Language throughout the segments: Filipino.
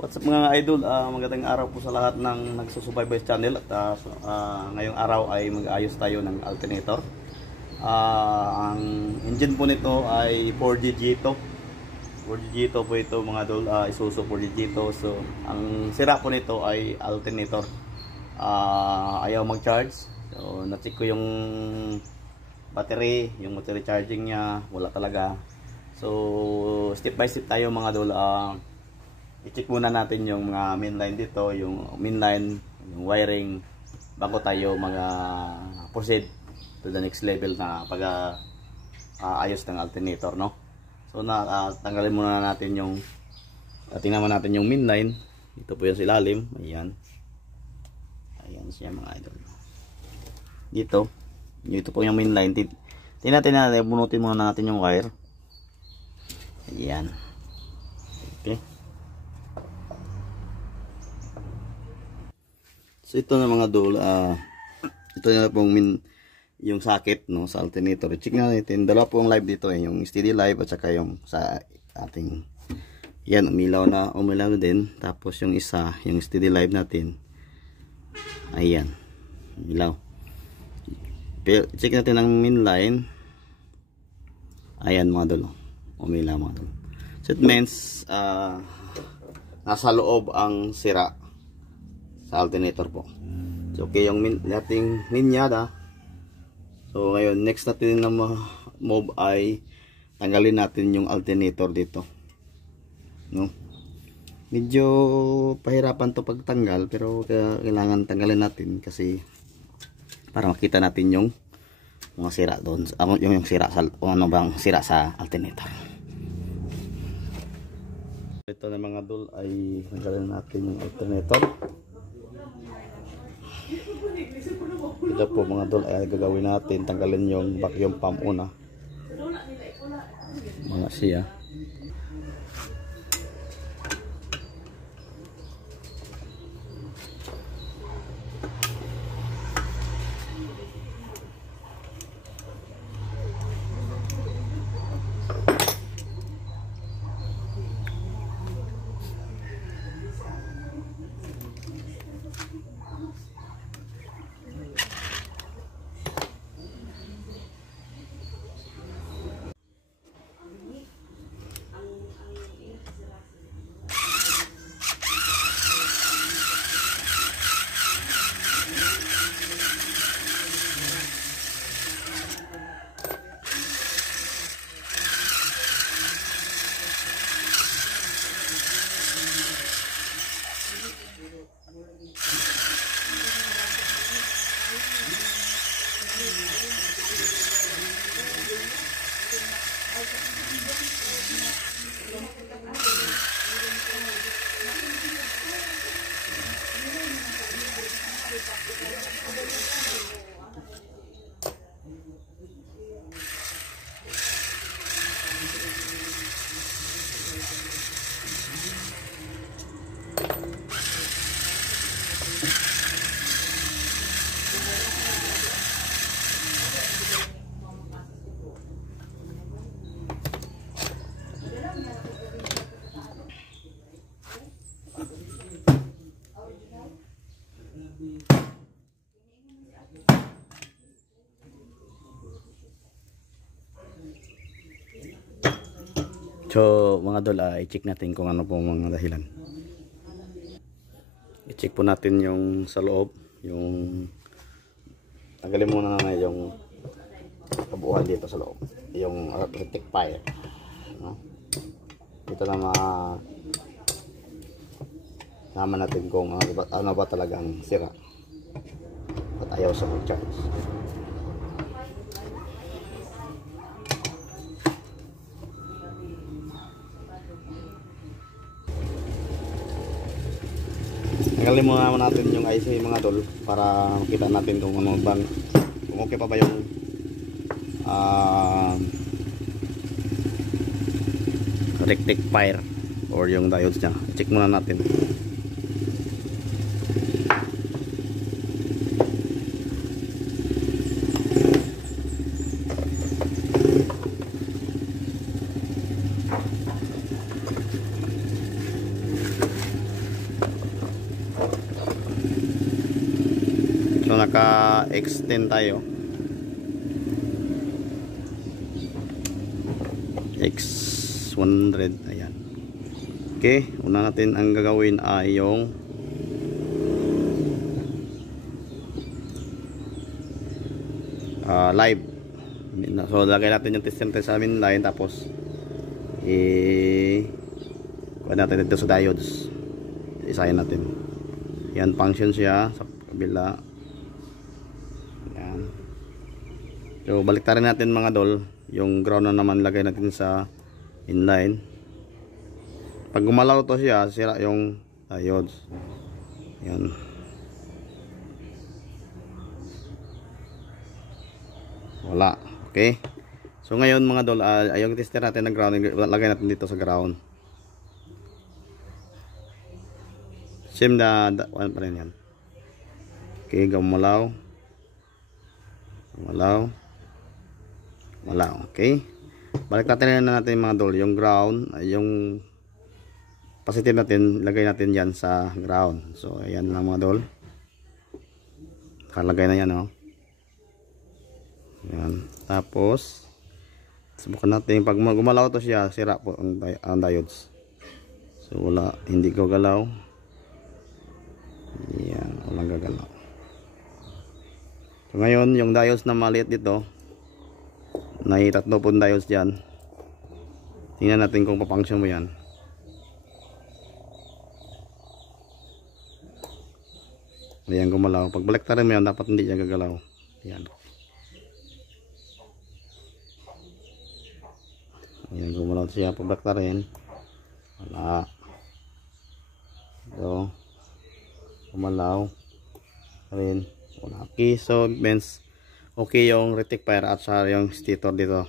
What's up mga idol, magandang araw po sa lahat ng nagsusubaybay sa channel. At ngayong araw ay mag-ayos tayo ng alternator. Ang engine po nito ay 4G Gito. 4G Gito po ito mga idol, Isuzu 4G Gito. So ang sira po nito ay alternator, ayaw mag-charge. So na-check ko yung battery, yung battery charging niya, wala talaga. So step by step tayo mga idol. I-check muna natin yung mga mainline dito, yung mainline, yung wiring, bago tayo proceed to the next level na ayos ng alternator, no? So tanggalin muna natin yung tingnan natin yung mainline. Ito po yung silalim, ayan. Ayan siya mga idol. Dito po yung mainline. Tingnan natin, bunutin muna natin yung wire. Ayan. Okay. So ito na mga idol, ito na pong yung socket, no, sa alternator. Check natin, dalawa po ang live dito, yung steady live at saka yung sa ating, yan, umilaw na din. Tapos yung isa, yung steady live natin, ayan, umilaw. Check natin ang main line, ayan mga idol, umilaw mga idol. So it means nasa loob ang sira sa alternator po. So okay yung ating linyada. So ngayon next natin na move ay tanggalin natin yung alternator dito, no? Medyo pahirapan to pagtanggal, pero kailangan tanggalin natin kasi para makita natin yung mga sira doon, yung sira sa sira sa alternator. Ito na mga dul ay tanggalin natin yung alternator. Ito po mga idol ay gagawin natin, tanggalin yung vacuum pump una, mga siya. So mga idol, i-check natin kung ano po mga dahilan. I-check po natin yung sa loob, yung tanggalin muna na yung kabuuan dito sa loob, yung rectifier, no? Ito na naman natin kung ano ba talagang sira at ayaw sa mag-charge. Tanggalin muna natin yung IC mga idol para makita natin kung ano bang, kung okay pa ba yung rectifier or yung diodes nya. Check muna natin. So naka-extend tayo. X100, ayan. Okay, una natin ang gagawin ay yung live. So lagay natin yung tester natin sa main line, tapos kuha natin dito sa diodes, isahin natin. Yan, function siya sa kabila. Yan. So baliktarin natin mga dol, yung ground na naman lagay natin sa inline. Pag gumalaw to siya, sira yung diodes. Yan. Wala. Okay. So ngayon mga dol, yung tester natin ng ground, lagay natin dito sa ground. Same na one pa rin yan. Okay, gumalaw. Gumalaw. Wala, okay. Balik natin mga dol, yung ground, yung positive natin, lagay natin yan sa ground. So ayan lang mga dol, nakalagay na yan, oh. Ayan. Tapos subukan natin, pag gumalaw to siya, sira po ang diodes. So wala, hindi ko galaw. Ayan, walang gagalaw. So ngayon yung diodes na maliit dito, may 3 diodes dyan. Tingnan natin kung papunction mo yan. Ayan, gumalaw. Pag baliktarin mo yan, dapat hindi siya gagalaw. Ayan. Ayan, gumalaw siya. Pag baliktarin, wala. So gumalaw rin, wala. Okay, so means okay yung rectifier at saka yung stator dito.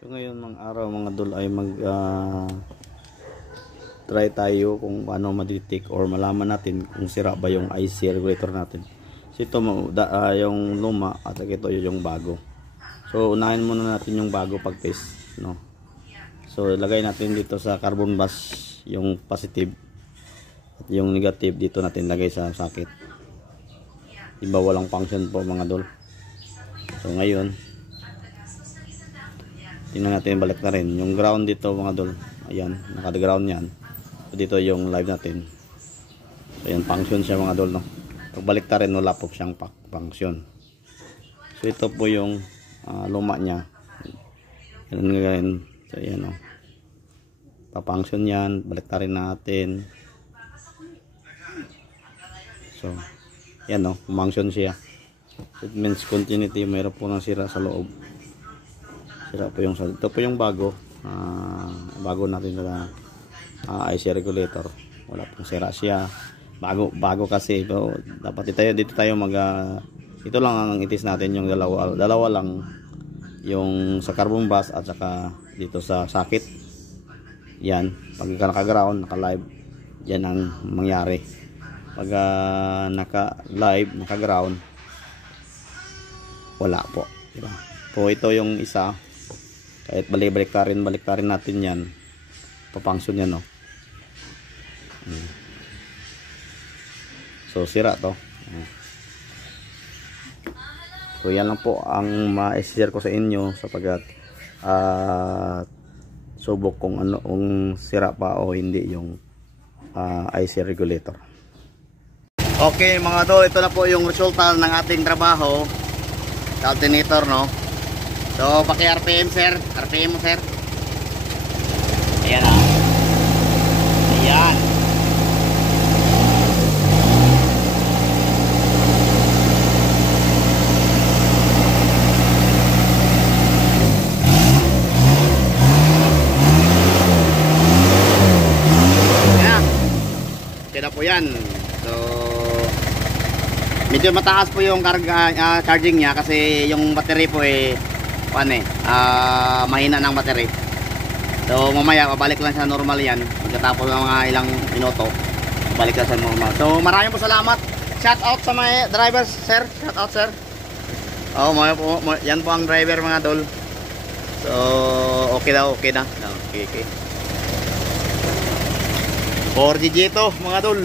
So ngayon mga araw mga dol ay mag try tayo kung paano ma-detect or malaman natin kung sira ba yung IC regulator natin. So ito yung luma at ito yung bago. So unahin muna natin yung bago pag test, no. So ilagay natin dito sa carbon bus yung positive at yung negative dito natin lagay sa socket. Diba walang function po mga dol. So ngayon tingnan natin, balik na rin yung ground dito mga dol. Ayan, naka-ground yan. So dito yung live natin. So yan, function siya mga dol, no. Pagbalik na rin, wala po siyang function. So ito po yung luma niya. Yan ganyan. So yan, no. Pa-function yan, balik na rin natin. So yan, no, function siya. It means continuity, mayroon po ng sira sa loob. Sira po yung, ito po yung bago. Bago natin na IC regulator. Wala pong sira siya. Bago kasi. So, dapat dito tayo ito lang ang itis natin, yung dalawa lang yung sa carbon bus at saka dito sa socket. Yan, pag naka-ground, naka-live, yan ang mangyari. Pag naka-live, naka-ground, wala po, diba? So ito yung isa, kahit balik ka rin natin yan, papunction yan, no. So sira to. So yan lang po ang ma-share ko sa inyo sapagkat subok kung sira pa o hindi yung IC regulator. Okay mga dol, ito na po yung resulta ng ating trabaho sa alternator, no. So paki RPM sir, RPM mo sir. Ayan, ayan. Na po yan. So medyo mataas po yung karga, charging niya kasi yung battery po mahina ng battery. So mamaya babalik lang sa normal yan pagkatapos ng mga ilang minuto, balik lang sa normal. So maraming po salamat. Shout out sa mga drivers sir. Shout out sir. Yan po ang driver mga dol. So So, okay na, okay na. Okay, okay. 4GG to, mga tol.